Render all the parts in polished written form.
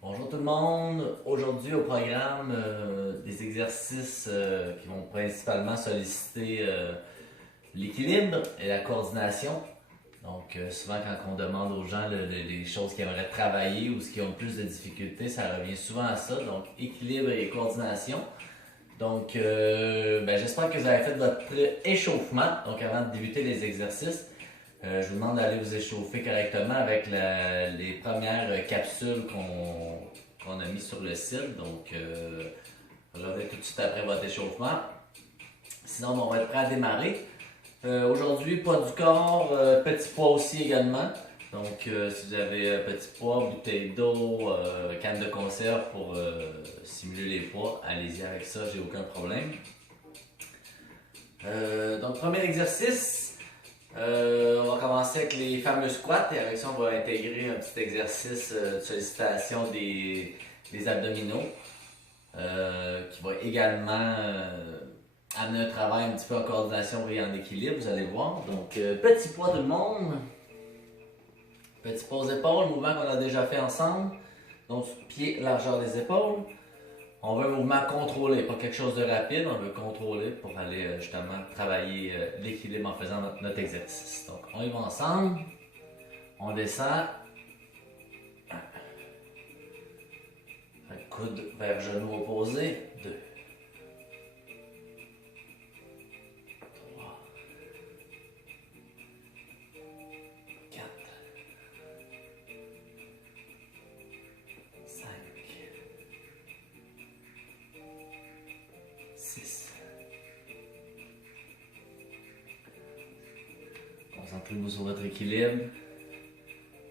Bonjour tout le monde. Aujourd'hui au programme, des exercices qui vont principalement solliciter l'équilibre et la coordination. Donc souvent quand on demande aux gens les choses qu'ils aimeraient travailler ou ce qui ont le plus de difficultés, ça revient souvent à ça. Donc équilibre et coordination. Donc j'espère que vous avez fait votre échauffement. Donc avant de débuter les exercices, je vous demande d'aller vous échauffer correctement avec les premières capsules qu'on a mis sur le site. Donc, revenez tout de suite après votre échauffement. Sinon, on va être prêt à démarrer. Aujourd'hui, poids du corps, petit poids aussi également. Donc, si vous avez petit poids, bouteille d'eau, canne de conserve pour simuler les poids, allez-y avec ça, j'ai aucun problème. Donc, premier exercice, on va commencer avec les fameux squats et avec ça, on va intégrer un petit exercice de sollicitation des abdominaux qui va également amener un travail un petit peu en coordination et en équilibre, vous allez voir. Donc, petit poids tout le monde, petit poids aux épaules, mouvement qu'on a déjà fait ensemble. Donc, pied, largeur des épaules. On veut un mouvement contrôlé, pas quelque chose de rapide, on veut contrôler pour aller justement travailler l'équilibre en faisant notre exercice. Donc on y va ensemble, on descend, coude vers genou opposé, 2, 3, 4, 5, 6. Concentrez-vous sur votre équilibre,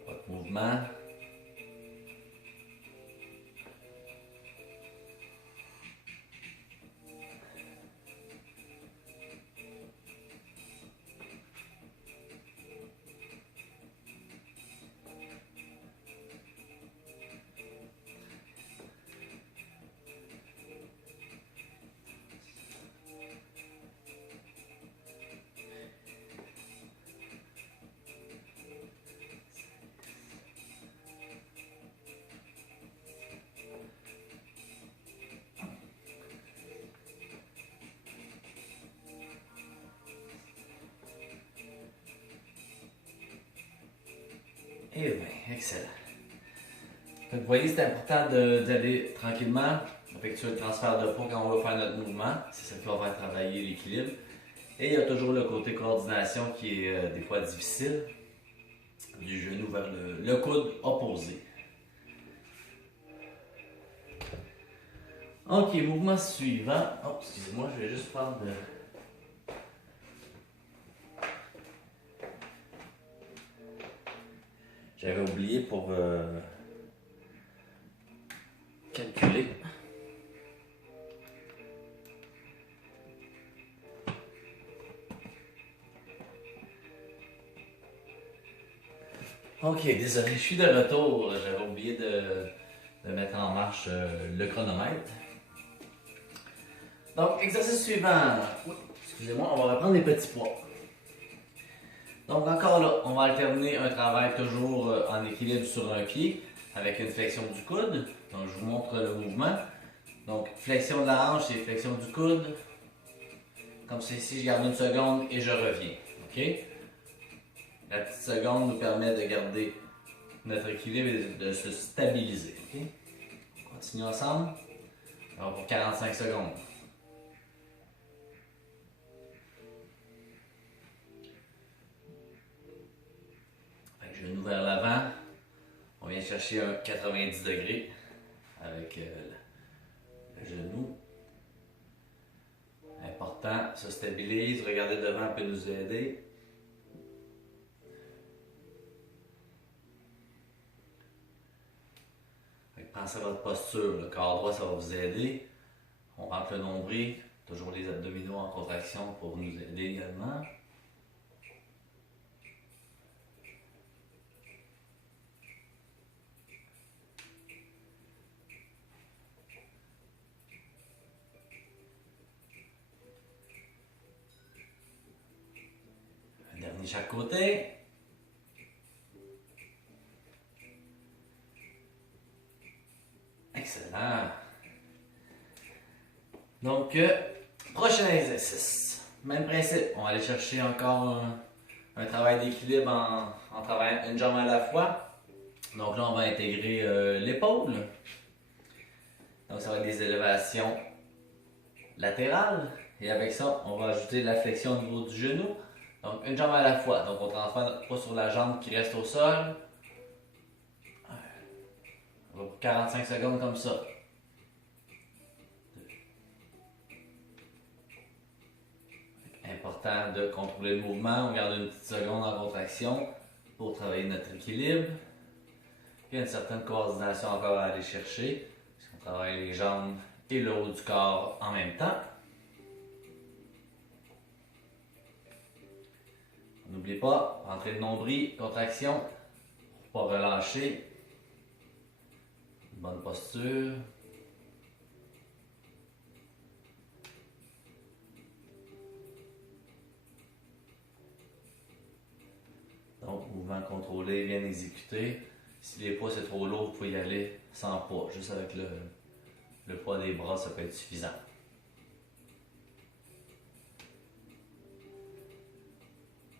votre mouvement. Eh bien, excellent. Donc, vous voyez, c'est important d'aller tranquillement, effectuer le transfert de poids quand on va faire notre mouvement. C'est ça qui va faire travailler l'équilibre. Et il y a toujours le côté coordination qui est des fois difficile, du genou vers le coude opposé. Ok, mouvement suivant. Oh, excusez-moi, je vais juste prendre de... J'avais oublié pour calculer. Ok, désolé, je suis de retour. J'avais oublié de mettre en marche le chronomètre. Donc, exercice suivant. Oui, excusez-moi, on va reprendre les petits poids. Donc, encore là, on va alterner un travail toujours en équilibre sur un pied avec une flexion du coude. Donc, je vous montre le mouvement. Donc, flexion de la hanche et flexion du coude. Comme ceci, je garde une seconde et je reviens. OK? La petite seconde nous permet de garder notre équilibre et de se stabiliser. OK? On continue ensemble. Alors, pour 45 secondes. Genou vers l'avant. On vient chercher un 90 degrés avec le genou. Important, se stabilise, regarder devant peut nous aider. Pensez à votre posture, le corps droit ça va vous aider. On rentre le nombril, toujours les abdominaux en contraction pour nous aider également. Un dernier chaque côté. Excellent. Donc, prochain exercice. Même principe. On va aller chercher encore un travail d'équilibre en travaillant une jambe à la fois. Donc là, on va intégrer l'épaule. Donc, ça va être des élévations latérales. Et avec ça, on va ajouter la flexion au niveau du genou. Donc, une jambe à la fois. Donc, on ne transfère notre poids sur la jambe qui reste au sol. On va pour 45 secondes comme ça. Important de contrôler le mouvement. On garde une petite seconde en contraction pour travailler notre équilibre. Il y a une certaine coordination encore à aller chercher. Parce qu'on travaille les jambes et le haut du corps en même temps. N'oubliez pas, rentrer le nombril, contraction, pour ne pas relâcher. Bonne posture. Donc, mouvement contrôlé, bien exécuté. Si les poids c'est trop lourd, vous pouvez y aller sans poids. Juste avec le poids des bras, ça peut être suffisant.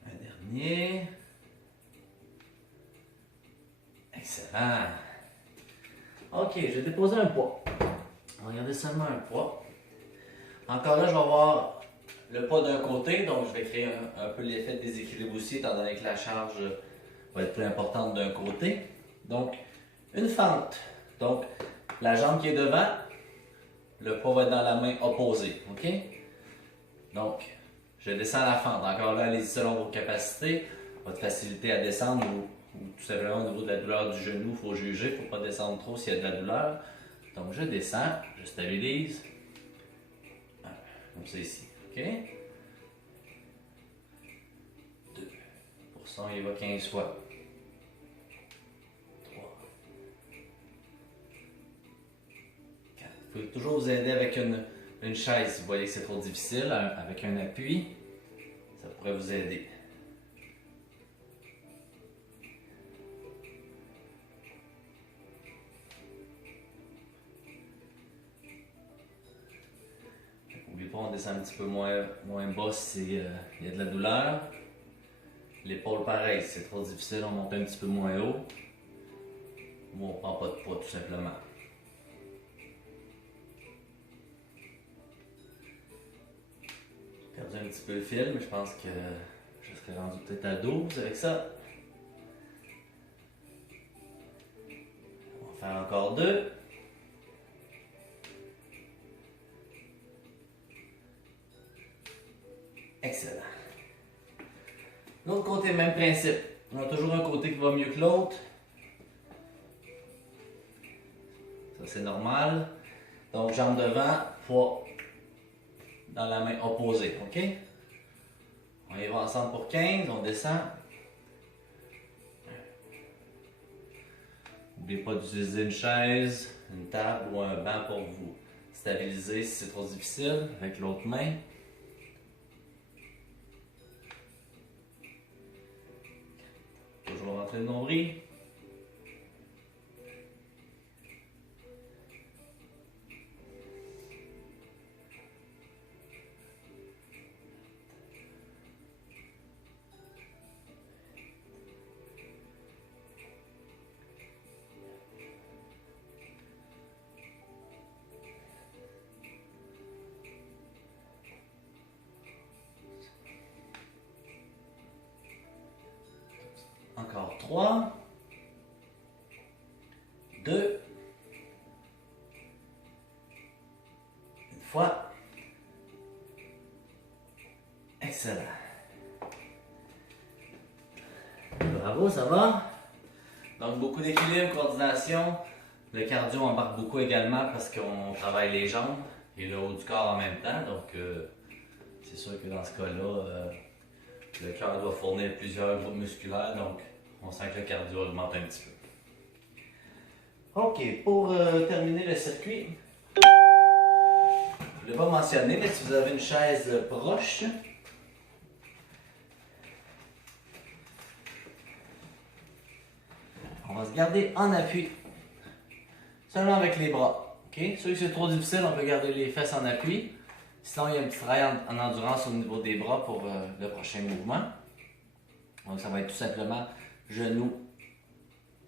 Un dernier. Excellent. Ok, je vais déposer un poids. On va regarder seulement un poids. Encore là, je vais avoir le poids d'un côté, donc je vais créer un peu l'effet de déséquilibre aussi, étant donné que la charge va être plus importante d'un côté. Donc, une fente. Donc, la jambe qui est devant, le poids va être dans la main opposée. OK? Donc, je descends la fente. Encore là, allez-y selon vos capacités. Votre facilité à descendre ou tout simplement au niveau de la douleur du genou, il faut juger. Il ne faut pas descendre trop s'il y a de la douleur. Donc, je descends, je stabilise. Comme ça ici. OK? 2. Pour ça, il va 15 fois. 3. 4. Vous pouvez toujours vous aider avec une chaise si vous voyez que c'est trop difficile, avec un appui. Ça pourrait vous aider. N'oubliez pas, on descend un petit peu moins bas s'il y a de la douleur. L'épaule pareil, si c'est trop difficile, on monte un petit peu moins haut. Ou on ne prend pas de poids tout simplement. J'ai perdu un petit peu le fil, mais je pense que je serais rendu peut-être à 12 avec ça. On va faire encore 2. Excellent. L'autre côté, même principe. On a toujours un côté qui va mieux que l'autre. Ça, c'est normal. Donc, jambe devant, poids dans la main opposée. OK? On y va ensemble pour 15. On descend. N'oubliez pas d'utiliser une chaise, une table ou un banc pour vous stabiliser si c'est trop difficile avec l'autre main. Toujours rentrer le nombril. Encore 3, 2, une fois. Excellent. Bravo, ça va? Donc beaucoup d'équilibre, coordination. Le cardio embarque beaucoup également parce qu'on travaille les jambes et le haut du corps en même temps. Donc c'est sûr que dans ce cas-là, le cœur doit fournir plusieurs groupes musculaires. Donc on sent que le cardio augmente un petit peu. Ok, pour terminer le circuit, je ne l'ai pas mentionné, mais si vous avez une chaise proche, on va se garder en appui, seulement avec les bras. Ok? OK? Ceux qui c'est trop difficile, on peut garder les fesses en appui. Sinon, il y a un petit travail en endurance au niveau des bras pour le prochain mouvement. Donc, ça va être tout simplement genou,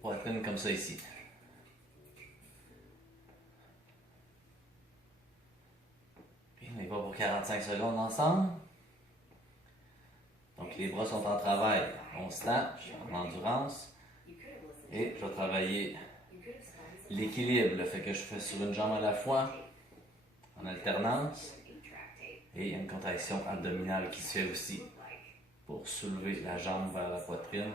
poitrine comme ça ici. Puis, on y va pour 45 secondes ensemble. Donc, les bras sont en travail constant, en endurance. Et je vais travailler l'équilibre, le fait que je fais sur une jambe à la fois, en alternance. Et il y a une contraction abdominale qui se fait aussi pour soulever la jambe vers la poitrine.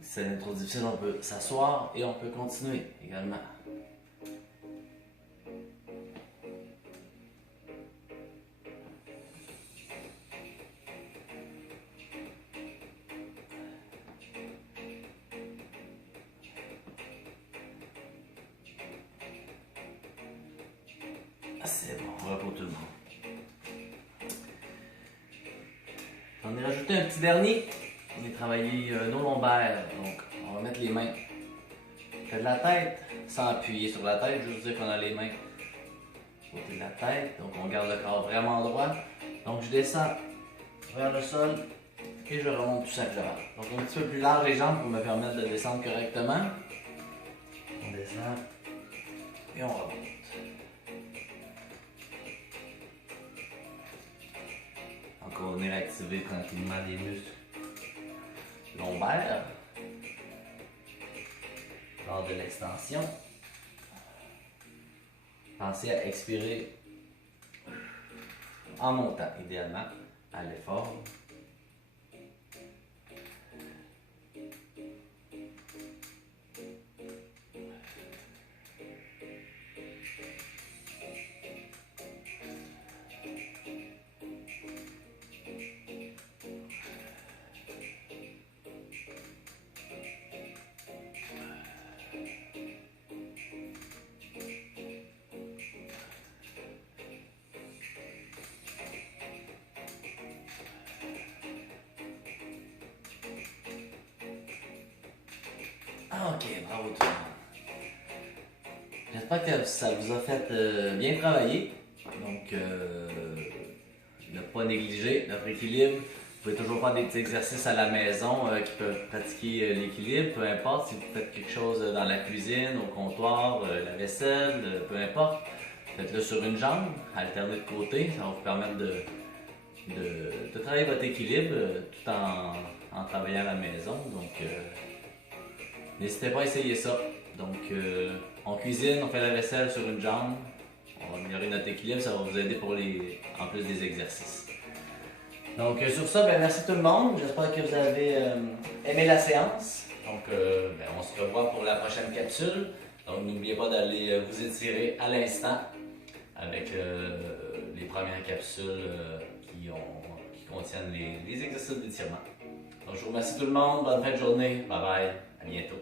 Si c'est trop difficile, on peut s'asseoir et on peut continuer également. C'est bon, on va pour tout le monde. J'en ai rajouté un petit dernier. On a travaillé nos lombaires. Donc, on va mettre les mains près de la tête, sans appuyer sur la tête, juste dire qu'on a les mains côté de la tête. Donc, on garde le corps vraiment droit. Donc, je descends vers le sol et je remonte tout simplement. Donc, un petit peu plus large les jambes pour me permettre de descendre correctement. On descend et on remonte. Donc, on va venir activer tranquillement les muscles lombaires lors de l'extension. Pensez à expirer en montant, idéalement, à l'effort. Ok, bravo tout le monde. J'espère que ça vous a fait bien travailler. Donc, ne pas négliger notre équilibre. Vous pouvez toujours faire des petits exercices à la maison qui peuvent pratiquer l'équilibre, peu importe si vous faites quelque chose dans la cuisine, au comptoir, la vaisselle, peu importe. Faites-le sur une jambe, alternez de côté, ça va vous permettre de travailler votre équilibre tout en travaillant à la maison. Donc, n'hésitez pas à essayer ça. Donc, on cuisine, on fait la vaisselle sur une jambe, on va améliorer notre équilibre, ça va vous aider en plus des exercices. Donc, sur ça, merci tout le monde. J'espère que vous avez aimé la séance. Donc, on se revoit pour la prochaine capsule. Donc, n'oubliez pas d'aller vous étirer à l'instant avec les premières capsules qui contiennent les exercices d'étirement. Donc, je vous remercie tout le monde. Bonne fin de journée. Bye bye. À bientôt.